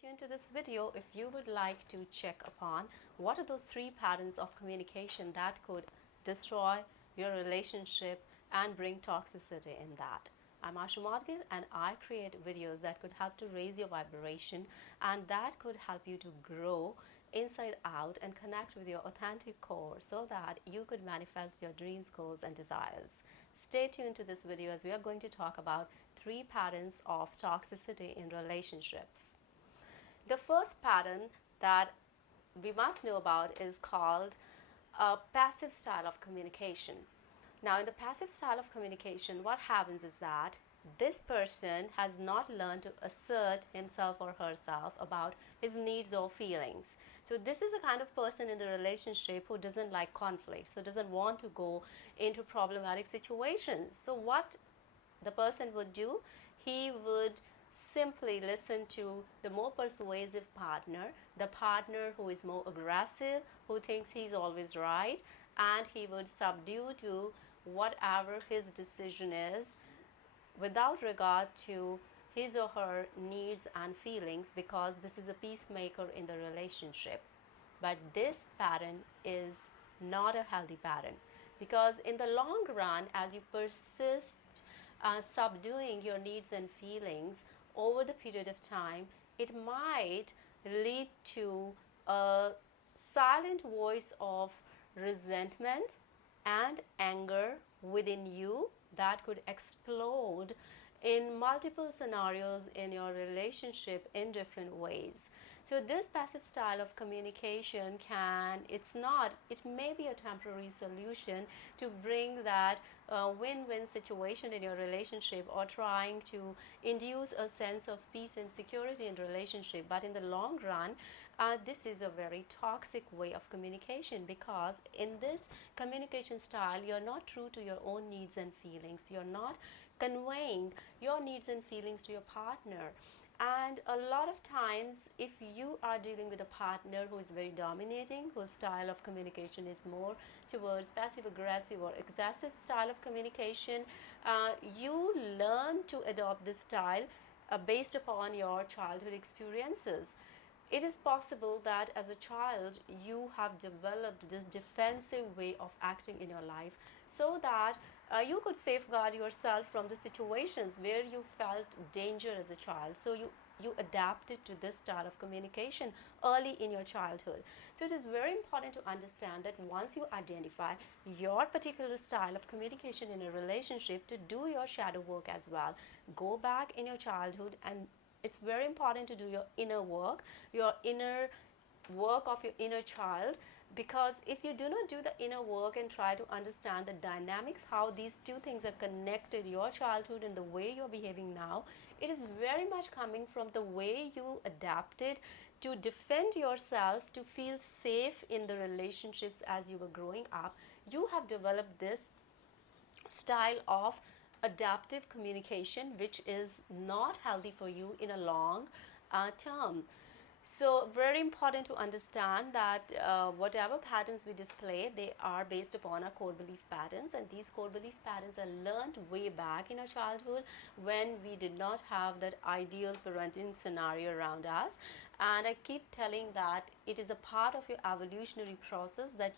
tuned to this video if you would like to check upon what are those three patterns of communication that could destroy your relationship and bring toxicity in that. I'm Ashoo Modgil and I create videos that could help to raise your vibration and that could help you to grow inside out and connect with your authentic core so that you could manifest your dreams, goals and desires. Stay tuned to this video as we are going to talk about three patterns of toxicity in relationships. The first pattern that we must know about is called a passive style of communication. Now, in the passive style of communication, what happens is that this person has not learned to assert himself or herself about his needs or feelings. So this is a kind of person in the relationship who doesn't like conflict, so doesn't want to go into problematic situations. So what the person would do, he would simply listen to the more persuasive partner, the partner who is more aggressive, who thinks he's always right, and he would subdue to whatever his decision is without regard to his or her needs and feelings, because this is a peacemaker in the relationship. But this pattern is not a healthy pattern, because in the long run, as you persist subduing your needs and feelings over the period of time, it might lead to a silent voice of resentment and anger within you that could explode in multiple scenarios in your relationship in different ways. So this passive style of communication it may be a temporary solution to bring that win-win situation in your relationship, or trying to induce a sense of peace and security in relationship. But in the long run, this is a very toxic way of communication, because in this communication style, you're not true to your own needs and feelings. You're not conveying your needs and feelings to your partner. And a lot of times, if you are dealing with a partner who is very dominating, whose style of communication is more towards passive aggressive or excessive style of communication, you learn to adopt this style based upon your childhood experiences. It is possible that as a child you have developed this defensive way of acting in your life, so that you could safeguard yourself from the situations where you felt danger as a child. So you adapted to this style of communication early in your childhood. So it is very important to understand that once you identify your particular style of communication in a relationship, to do your shadow work as well. Go back in your childhood, and it's very important to do your inner work of your inner child, because if you do not do the inner work and try to understand the dynamics, how these two things are connected, your childhood and the way you're behaving now, it is very much coming from the way you adapted to defend yourself, to feel safe in the relationships as you were growing up. You have developed this style of adaptive communication, which is not healthy for you in a long term. So very important to understand that whatever patterns we display, they are based upon our core belief patterns, and these core belief patterns are learned way back in our childhood when we did not have that ideal parenting scenario around us. And I keep telling that it is a part of your evolutionary process that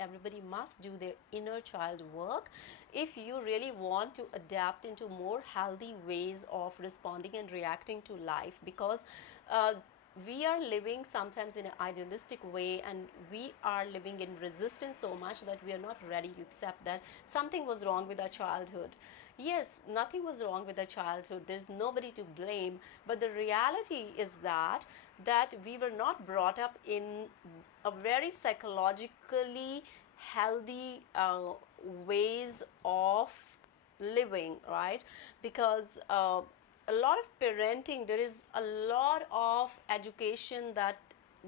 everybody must do their inner child work if you really want to adapt into more healthy ways of responding and reacting to life, because we are living sometimes in an idealistic way, and we are living in resistance so much that we are not ready to accept that something was wrong with our childhood. Yes, nothing was wrong with our childhood. There's nobody to blame. But the reality is that we were not brought up in a very psychologically healthy ways of living, right? Because a lot of parenting, there is a lot of education that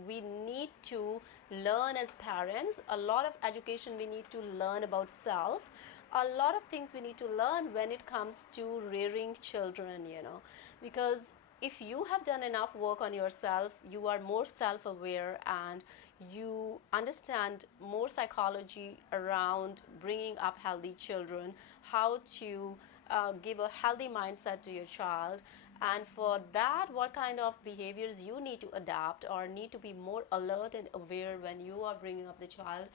we need to learn as parents, a lot of education we need to learn about self, a lot of things we need to learn when it comes to rearing children, because if you have done enough work on yourself, you are more self-aware and you understand more psychology around bringing up healthy children, how to give a healthy mindset to your child, And for that, what kind of behaviors you need to adapt or need to be more alert and aware when you are bringing up the child,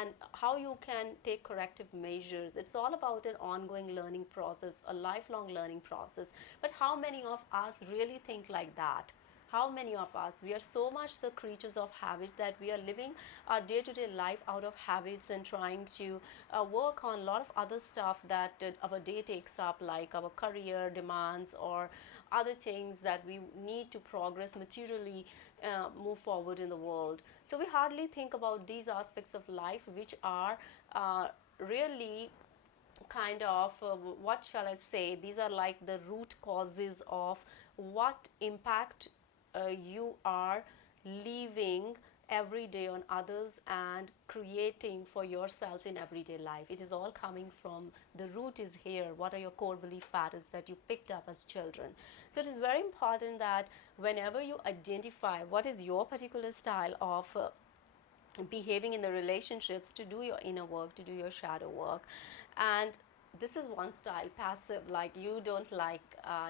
and how you can take corrective measures. It's all about an ongoing learning process, a lifelong learning process. But how many of us really think like that? How many of us, we are so much the creatures of habit that we are living our day-to-day life out of habits and trying to work on a lot of other stuff that our day takes up, like our career demands or other things that we need to progress materially, move forward in the world. So we hardly think about these aspects of life which are really kind of what shall I say, these are like the root causes of what impact you are leaving every day on others and creating for yourself in everyday life. It is all coming from the root is here. What are your core belief patterns that you picked up as children? So it is very important that whenever you identify what is your particular style of behaving in the relationships, to do your inner work, to do your shadow work. And this is one style, passive, like you don't like,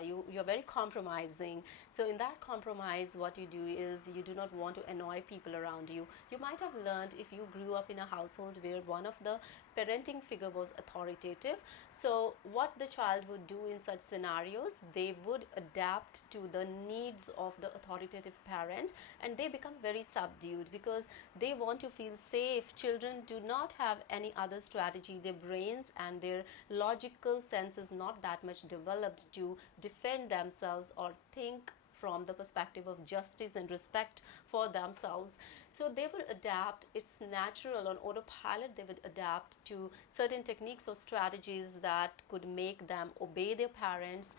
you're very compromising. So in that compromise, what you do is you do not want to annoy people around you. You might have learned, if you grew up in a household where one of the parenting figure was authoritative, so what the child would do in such scenarios, they would adapt to the needs of the authoritative parent, and they become very subdued because they want to feel safe. Children do not have any other strategy. Their brains and their logical sense is not that much developed to defend themselves or think from the perspective of justice and respect for themselves. So they will adapt. It's natural. On autopilot, they would adapt to certain techniques or strategies that could make them obey their parents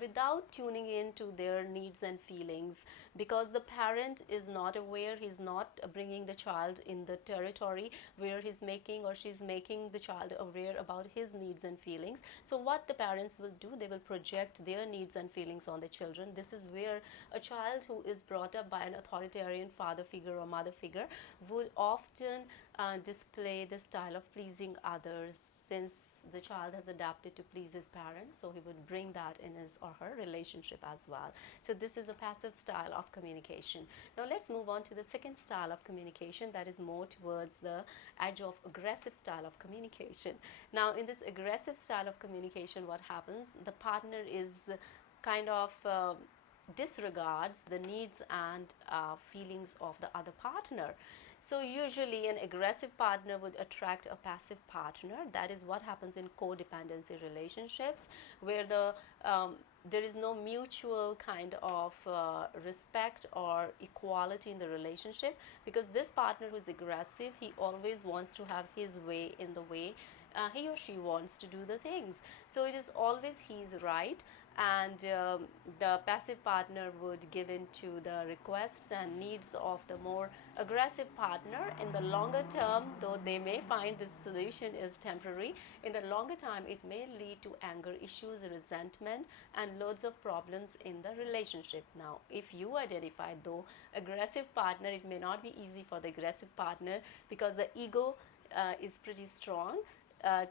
without tuning in to their needs and feelings, because the parent is not aware. He's not bringing the child in the territory where he's making or she's making the child aware about his needs and feelings. So what the parents will do, they will project their needs and feelings on the children. This is where a child who is brought up by an authoritarian father figure or mother figure would often display the style of pleasing others, since the child has adapted to please his parents, so he would bring that in his or her relationship as well. So this is a passive style of communication. Now let's move on to the second style of communication, that is more towards the edge of aggressive style of communication. Now in this aggressive style of communication, what happens, the partner is kind of disregards the needs and feelings of the other partner. So usually an aggressive partner would attract a passive partner. That is what happens in codependency relationships, where there is no mutual kind of respect or equality in the relationship, because this partner who is aggressive, he always wants to have his way in the way he or she wants to do the things. So it is always he's right, and the passive partner would give in to the requests and needs of the more aggressive partner. In the longer term, though they may find this solution is temporary, in the longer time it may lead to anger issues, resentment, and loads of problems in the relationship. Now if you identify though aggressive partner, it may not be easy for the aggressive partner because the ego is pretty strong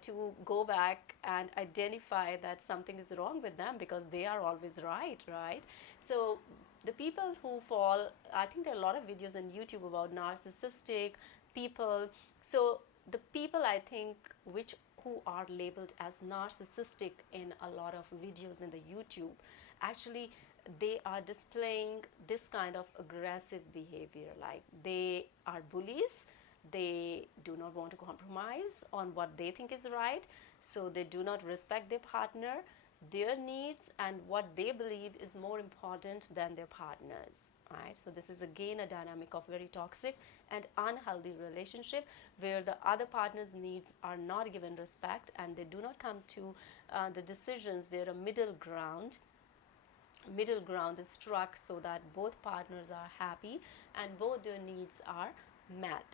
to go back and identify that something is wrong with them, because they are always right. So the people who fall, I think there are a lot of videos on YouTube about narcissistic people. So the people, I think, who are labeled as narcissistic in a lot of videos in the YouTube, actually they are displaying this kind of aggressive behavior. Like they are bullies, they do not want to compromise on what they think is right, so they do not respect their partner, their needs, and what they believe is more important than their partners, right? So this is again a dynamic of very toxic and unhealthy relationship, where the other partner's needs are not given respect, and they do not come to the decisions where a middle ground is struck, so that both partners are happy and both their needs are met.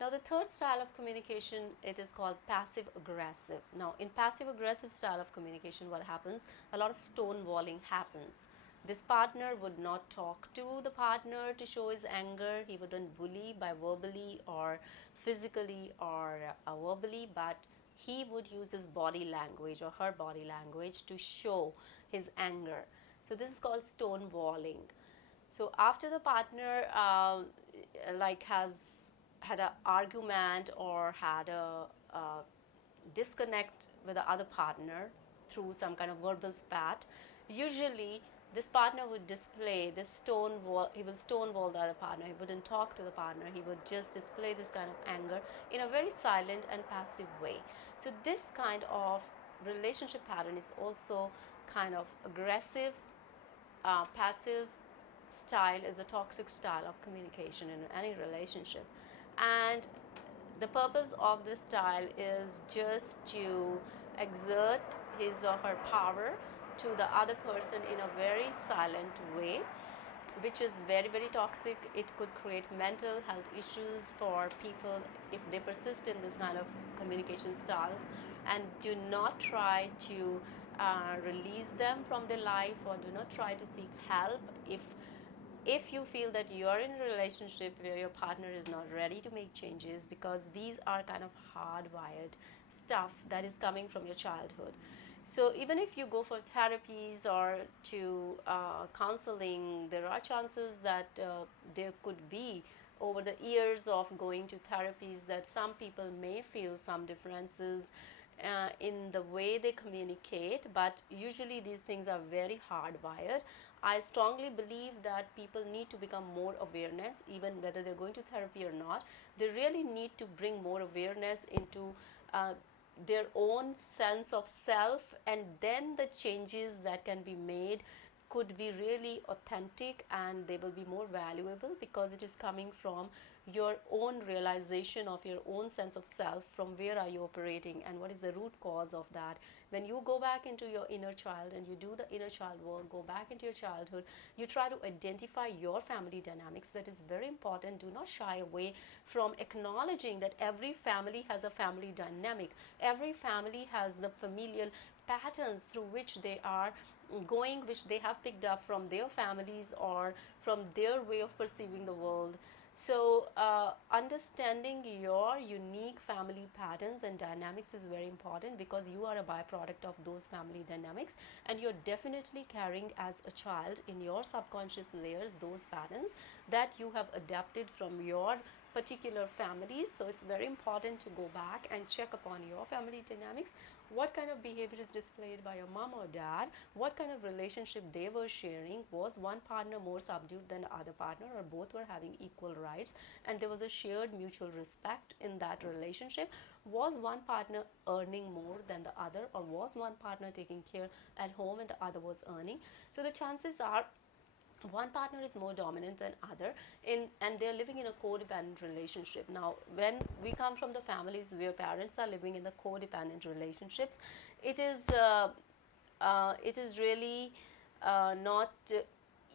Now the third style of communication, it is called passive aggressive. Now in passive aggressive style of communication, what happens, a lot of stonewalling happens. This partner would not talk to the partner to show his anger. He wouldn't bully by verbally or physically or verbally, but he would use his body language or her body language to show his anger. So this is called stonewalling. So after the partner like has had an argument or had a disconnect with the other partner through some kind of verbal spat, usually this partner would display this stonewall. He will stonewall the other partner. He wouldn't talk to the partner. He would just display this kind of anger in a very silent and passive way. So this kind of relationship pattern is also kind of aggressive, passive style, is a toxic style of communication in any relationship. And the purpose of this style is just to exert his or her power to the other person in a very silent way, which is very, very toxic. It could create mental health issues for people if they persist in this kind of communication styles, and do not try to release them from their life, or do not try to seek help if you feel that you're in a relationship where your partner is not ready to make changes, because these are kind of hardwired stuff that is coming from your childhood. So even if you go for therapies or to counseling, there are chances that there could be, over the years of going to therapies, that some people may feel some differences in the way they communicate, but usually these things are very hardwired. I strongly believe that people need to become more awareness, even whether they're going to therapy or not. They really need to bring more awareness into their own sense of self, and then the changes that can be made could be really authentic, and they will be more valuable because it is coming from your own realization of your own sense of self. From where are you operating, and what is the root cause of that? When you go back into your inner child and you do the inner child work, go back into your childhood, you try to identify your family dynamics. That is very important. Do not shy away from acknowledging that every family has a family dynamic. Every family has the familial patterns through which they are going, which they have picked up from their families or from their way of perceiving the world. So understanding your unique family patterns and dynamics is very important, because you are a byproduct of those family dynamics, and you're definitely carrying as a child in your subconscious layers those patterns that you have adapted from your particular families. So it's very important to go back and check upon your family dynamics. What kind of behavior is displayed by your mom or dad? What kind of relationship they were sharing? Was one partner more subdued than the other partner, or both were having equal rights and there was a shared mutual respect in that relationship? Was one partner earning more than the other, or was one partner taking care at home and the other was earning? So the chances are one partner is more dominant than other and they're living in a codependent relationship. Now when we come from the families where parents are living in the codependent relationships, it is really not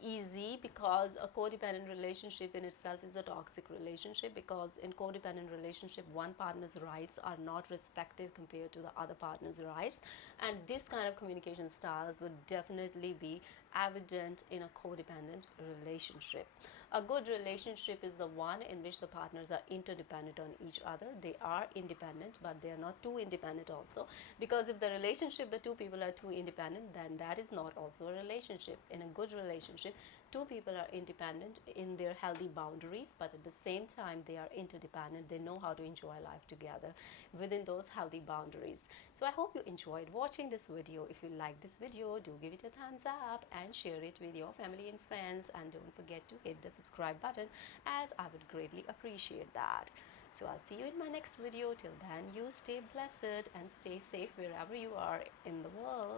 easy, because a codependent relationship in itself is a toxic relationship, because in codependent relationship one partner's rights are not respected compared to the other partner's rights, and this kind of communication styles would definitely be evident in a codependent relationship. A good relationship is the one in which the partners are interdependent on each other. They are independent, but they are not too independent also, because if the relationship, the two people are too independent, then that is not also a relationship. In a good relationship, two people are independent in their healthy boundaries, but at the same time they are interdependent. They know how to enjoy life together within those healthy boundaries. So I hope you enjoyed watching this video. If you like this video, do give it a thumbs up and share it with your family and friends, and don't forget to hit the subscribe button, as I would greatly appreciate that. So I'll see you in my next video. Till then, you stay blessed and stay safe wherever you are in the world.